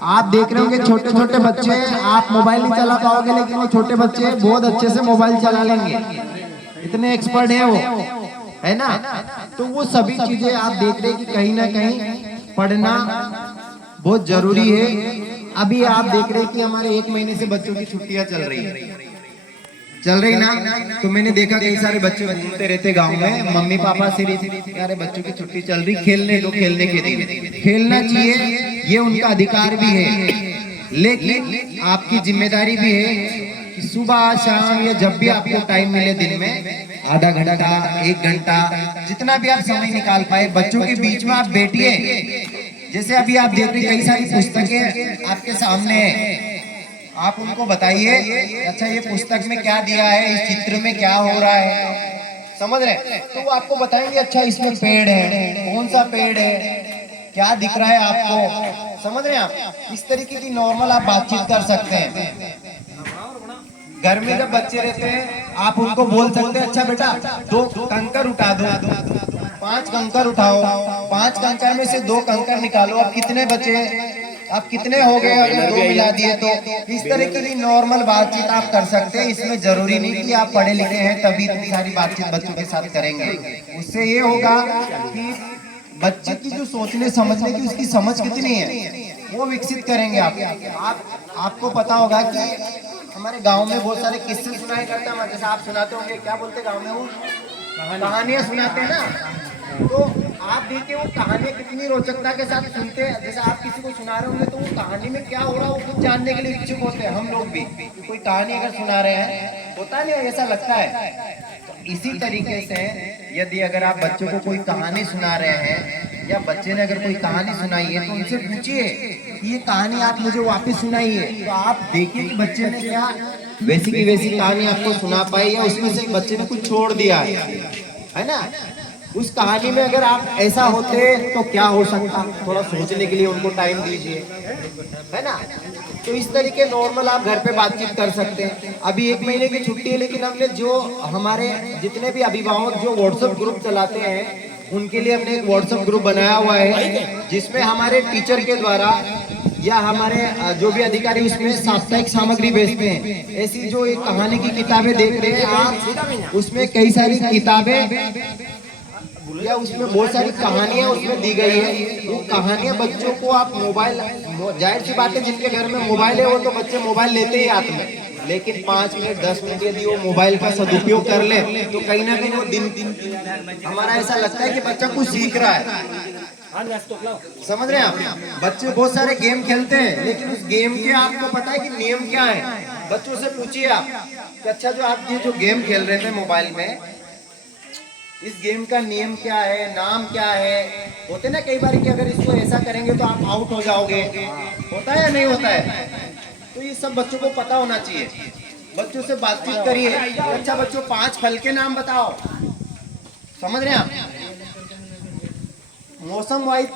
आप देख रहे होंगे छोटे छोटे बच्चे, आप मोबाइल नहीं चला पाओगे लेकिन वो छोटे बच्चे बहुत अच्छे से मोबाइल चला लेंगे, इतने एक्सपर्ट है वो, है ना। तो वो सभी चीजें आप देख रहे हैं कि कहीं ना कहीं पढ़ना बहुत जरूरी है। अभी आप देख रहे हैं कि हमारे 1 महीने से बच्चों की छुट्टियां चल रही ना। तो मैंने देखा कई सारे बच्चे घूमते रहते गांव में, मम्मी पापा से यार बच्चों की छुट्टी चल रही, खेलने दो, खेलने के दिन खेलना चाहिए, ये उनका अधिकार भी है, लेकिन आपकी जिम्मेदारी भी है कि सुबह शाम या जब भी आपको टाइम मिले दिन में आधा घंटा 1 घंटा जितना भी आप समय निकाल पाए बच्चों के बीच में आप बैठिए। जैसे अभी आप देख रहे कई सारी पुस्तकें आपके सामने है, आप उनको बताइए अच्छा ये पुस्तक में क्या दिया है, इस चित्र में क्या हो रहा है, समझ रहे हैं? तो वो आपको बताएंगे अच्छा इसमें पेड़ है, कौन सा पेड़ है, क्या दिख रहा है आपको, समझ रहे हैं आप? इस तरीके की नॉर्मल आप बातचीत कर सकते हैं। घर में जब बच्चे रहते हैं आप उनको बोल सकते हैं अच्छा बेटा 2 कंकर उठा दो, 5 कंकर उठाओ, 5 कंकर में से 2 कंकर निकालो, अब कितने बचे, आप कितने हो गए, अगर 2 मिला दिए तो। इस तरह की नॉर्मल बातचीत आप कर सकते हैं। इसमें जरूरी नहीं कि आप पढ़े लिखे हैं तभी इतनी सारी बातचीत बच्चों के साथ करेंगे। उससे ये होगा कि बच्चे की जो सोचने समझने की उसकी समझ कितनी है वो विकसित करेंगे आपको पता होगा कि हमारे गांव में बहुत सारे किस्से सुनाए करते हैं, जैसे आप सुनाते होंगे, क्या बोलते गांव में वो कहानियां सुनाते हैं ना। तो आप देखिए वो कहानियां कितनी रोचकता के साथ सुनते हैं। जैसे आप किसी को सुना रहे होंगे तो वो कहानी में क्या हो रहा है वो खुद जानने के लिए इच्छुक होते हैं। हम लोग भी कोई कहानी अगर सुना रहे हैं होता नहीं ऐसा लगता है। तो इसी तरीके से यदि अगर आप बच्चों को कोई कहानी सुना रहे हैं या बच्चे ने अगर कोई कहानी सुनाई है तो उनसे पूछिए कि ये कहानी आप मुझे वापस सुनाइए। तो आप देखिए कि बच्चे ने क्या वैसी की वैसी कहानी आपको सुना पाई या उसमें से बच्चे ने कुछ छोड़ दिया है ना। उस कहानी में अगर आप ऐसा होते तो क्या हो सकता, थोड़ा सोचने के लिए उनको टाइम दीजिए, है ना। तो इस तरीके नॉर्मल आप घर पे बातचीत कर सकते हैं। अभी 1 महीने की छुट्टी है लेकिन हमने जो हमारे जितने भी अभिभावक जो व्हाट्सएप ग्रुप चलाते हैं उनके लिए हमने एक व्हाट्सएप ग्रुप बनाया हुआ है जिसमें हमारे टीचर के द्वारा या हमारे जो भी अधिकारी उसमें साप्ताहिक सामग्री भेजते हैं। ऐसी जो एक कहानी की किताबें देख रहे हैं आप, उसमें कई सारी किताबें या उसमें बहुत सारी कहानियां उसमें दी गई है। वो कहानियां बच्चों को आप मोबाइल, जाहिर सी बात है जिनके घर में मोबाइल है वो तो बच्चे मोबाइल लेते ही हाथ में, लेकिन 5 मिनट 10 मिनट यदि वो मोबाइल का सदुपयोग कर ले तो कहीं ना कहीं वो दिन हमारा ऐसा लगता है कि बच्चा कुछ सीख रहा है। समझ रहे हैं आप? बच्चे बहुत सारे गेम खेलते हैं लेकिन उस गेम के आपको पता है कि नियम क्या है? बच्चों से पूछिए आप कि अच्छा जो आप ये जो गेम खेल रहे थे मोबाइल में, इस गेम का नियम क्या है, नाम क्या है? होते ना कई बार कि अगर इसको ऐसा करेंगे तो आप आउट हो जाओगे, होता है या नहीं होता है? तो ये सब बच्चों को पता होना चाहिए। बच्चों से बातचीत करिए, अच्छा बच्चों 5 फल के नाम बताओ, समझ रहे हैं आप? मौसम वाइज